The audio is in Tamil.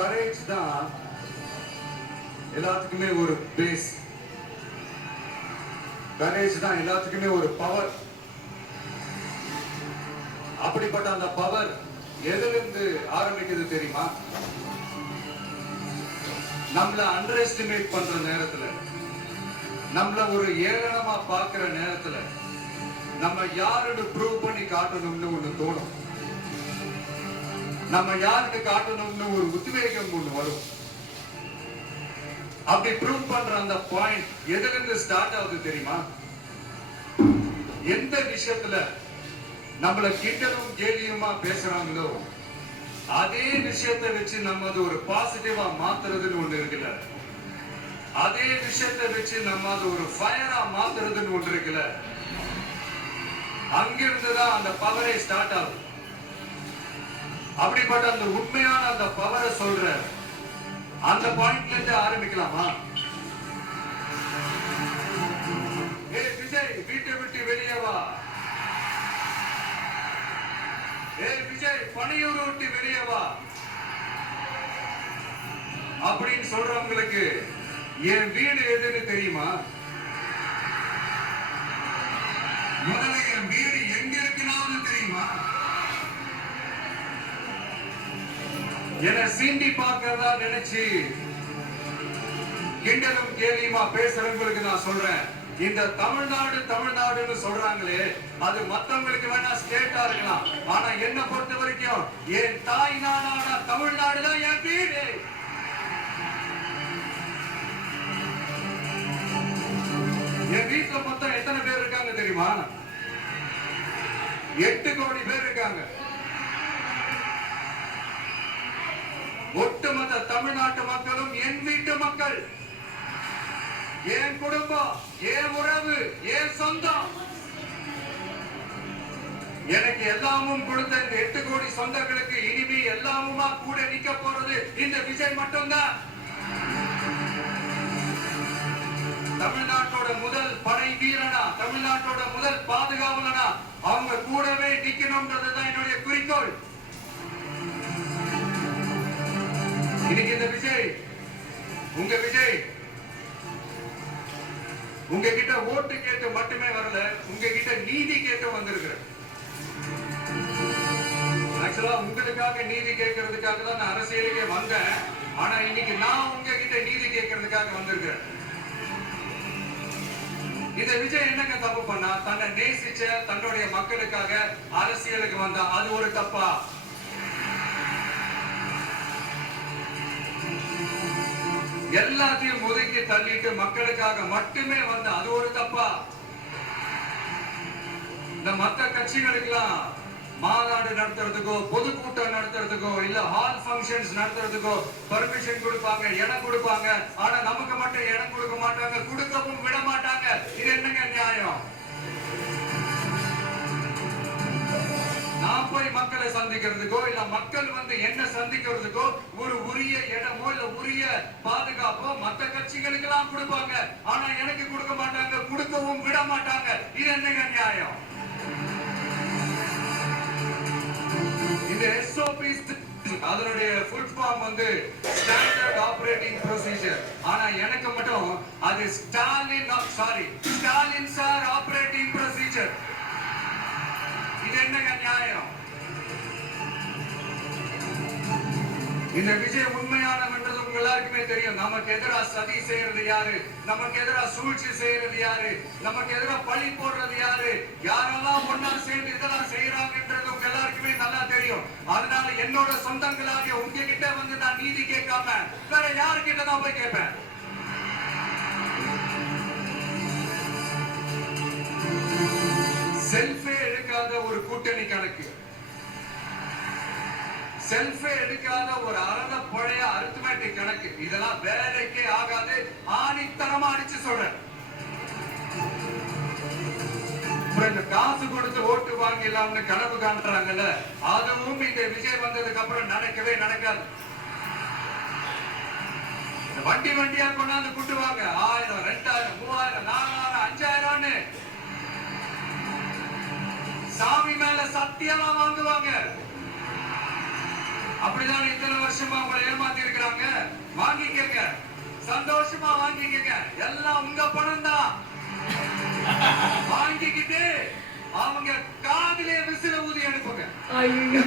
கரேஜ் தான் எல்லாத்துக்குமே ஒரு பேஸ். கரேஜ் தான் எல்லாத்துக்குமே ஒரு பவர். அப்படிப்பட்ட அந்த பவர் எதிலிருந்து ஆரம்பிக்குது தெரியுமா? நம்மள அண்டர் எஸ்டிமேட் பண்ற நேரத்துல, நம்மள ஒரு ஏளனமா பாக்குற நேரத்துல, நம்ம யாருன்னு ப்ரூவ் பண்ணி காட்டணும்னு ஒண்ணு தோணும். நம்ம யாருக்கு காட்டணும்னு ஒரு உத்வேகம் ஒண்ணு வரும். அப்படி ப்ரூவ் பண்ற அந்த பாயிண்ட் எதுல இருந்து ஸ்டார்ட் ஆகுது தெரியுமா? எந்த விஷயத்துல நம்மள கிண்டலும் கேலியுமா பேசுறாங்களோ அதே விஷயத்தை வச்சு நம்ம அது ஒரு பாசிட்டிவா மாத்துறதுன்னு ஒண்ணு இருக்குல்ல, அதே விஷயத்தை வச்சு நம்ம அது ஒரு ஃபயரா மாத்துறதுன்னு ஒண்ணு இருக்குல்ல, அங்கிருந்துதான் அந்த பவரே ஸ்டார்ட் ஆகுது. அப்படிப்பட்ட அந்த உண்மையான அந்த பவரை சொல்ற அந்த பாயிண்ட்ல இருந்து ஆரம்பிக்கலாமா? ஏ விஜய், வீட்டை விட்டு வெளியே வா. ஏ விஜய், பணியூர் விட்டு வெளியே வா அப்படின்னு சொல்றவங்களுக்கு என் வீடு எதுன்னு தெரியுமா? முதல்ல என் வீடு எங்க இருக்குன்னு தெரியுமா? என சீண்டி பார்க்கறதா நினைச்சு கிண்டலும் கேலியுமா பேசுறவங்களுக்கு நான் சொல்றேன், இந்த தமிழ்நாடு தமிழ்நாடுன்னு சொல்றாங்களே அது மத்தவங்களுக்கு வேணா ஸ்டேட்டா இருக்கலாம், ஆனா என்ன பொறுத்த வரைக்கும் என் தாய் நாடான தமிழ்நாடு தான் என் வீடு. என் வீட்டுல மொத்தம் எத்தனை பேர் இருக்காங்க தெரியுமா? 8 கோடி பேர் இருக்காங்க. ஒட்டுமொத்த தமிழ்நாட்டு மக்களும் என் வீட்டு மக்கள், என் குடும்பம், என் உறவு, என் சொந்தம். எனக்கு எல்லாமும் கொடுத்த இந்த 8 கோடி சொந்தங்களுக்கு இனிமே எல்லாமுமா கூட நிக்க போறது இந்த விஜய் மட்டும்தான். தமிழ்நாட்டோட முதல் படை வீரனா, தமிழ்நாட்டோட முதல் பாதுகாவலனா அவங்க கூடவே நிக்கணும்ன்றதுதான் என்னுடைய குறிக்கோள். இன்னைக்கு இந்த விஜய், உங்க விஜய் உங்ககிட்ட ஓட்டு கேட்டு மட்டுமே வரல, உங்ககிட்ட நீதி கேட்டு வந்திருக்கிற. ஆக்சுவலா உங்களுக்காக நீதி கேட்கறதுக்காக தான் நான் அரசியலுக்கே வந்தேன். ஆனா இன்னைக்கு நான் உங்ககிட்ட நீதி கேட்கறதுக்காக வந்திருக்கிறேன். இந்த விஜய் என்னங்க தப்பு பண்ணா? தன்னை நேசிச்ச தன்னுடைய மக்களுக்காக அரசியலுக்கு வந்தா அது ஒரு தப்பா? எல்லாத்தையும் ஒதுக்கி தள்ளிட்டு மக்களுக்காக மட்டுமே வந்த அது ஒரு தப்பா? இந்த மத்த கட்சிகளுக்கெல்லாம் மாநாடு நடத்துறதுக்கோ பொதுக்கூட்டம் நடத்துறதுக்கோ இல்ல ஹால் ஃபங்க்ஷன்ஸ் நடத்துறதுக்கோ பர்மிஷன் கொடுப்பாங்க, இடம் கொடுப்பாங்க. ஆனா நமக்கு மட்டும் இடம் கொடுக்க மாட்டாங்க, கொடுக்கவும் விட மாட்டாங்க. இது என்னங்க நியாயம்? நான் போய் மக்களை சந்திக்கிறதுக்கோ இல்ல மக்கள் வந்து என்ன சந்திக்கிறதுக்கோ ஒரு உரிய இடமோ இல்ல உரிய பாதுகாப்போ மத்த கட்சிகளுக்கு எல்லாம் கொடுப்பாங்க. ஆனா எனக்கு கொடுக்க மாட்டாங்க, கொடுக்கவும் விட மாட்டாங்க. இது என்னங்க நியாயம்? இந்த SOP அதனுடைய ஃபுல் ஃபார்ம் வந்து ஸ்டாண்டர்ட் ஆபரேட்டிங் ப்ரொசீஜர். ஆனா எனக்கு மட்டும் அது ஸ்டாலின் சார் ஆபரேட்டிங் ப்ரொசீஜர். இது என்னங்க நியாயம்? இந்த விஜய் உண்மையானவன்றது உங்க எல்லாருக்குமே தெரியும். நமக்கு எதிராக சதி செய்யறது யாரு, நமக்கு எதிராக சூழ்ச்சி செய்யறது யாரு, நமக்கு எதிராக பழி போடுறது யாரு, யாரெல்லாம் ஒன்னா சேர்ந்து இதெல்லாம் செய்யறாங்கன்றது உங்க எல்லாருக்குமே நல்லா தெரியும். அதனால என்னோட சொந்தங்களாகிய உங்ககிட்ட வந்து நான் நீதி கேட்காம வேற யாருக்கிட்ட தான் போய் கேட்பேன்? செல்ஃபே எடுக்காத ஒரு கூட்டணி கணக்கு, செல்ஃபே எடுக்காத ஒரு அரண பழைய அரித்மெட்டிக் கணக்கு, இதெல்லாம் வேலைக்கே ஆகாது. ஆணித்தனமா அடிச்சு சொல்றேன். இந்த காசு கொடுத்து ஓட்டு வாங்கிடலாம்னு கனவு காண்றாங்கல்ல, அதுவும் இந்த விஜய் வந்ததுக்கு அப்புறம் நடக்கவே நடக்காது. வண்டி வண்டியா கொண்டாந்து கூட்டுவாங்க. 1000, 2000, 3000, 4000, 5000 சாமி மேல சத்தியமா வாங்குவாங்க. அப்படிதான் இத்தனை வருஷமா உங்களை ஏமாத்தி இருக்கிறாங்க. வாங்கிக்கங்க, சந்தோஷமா வாங்கிக்கங்க. எல்லாம் உங்க பணம் தான். வாங்கிக்கிட்டு அவங்க காதிலே விசில ஊதி அனுப்புங்க. அவங்க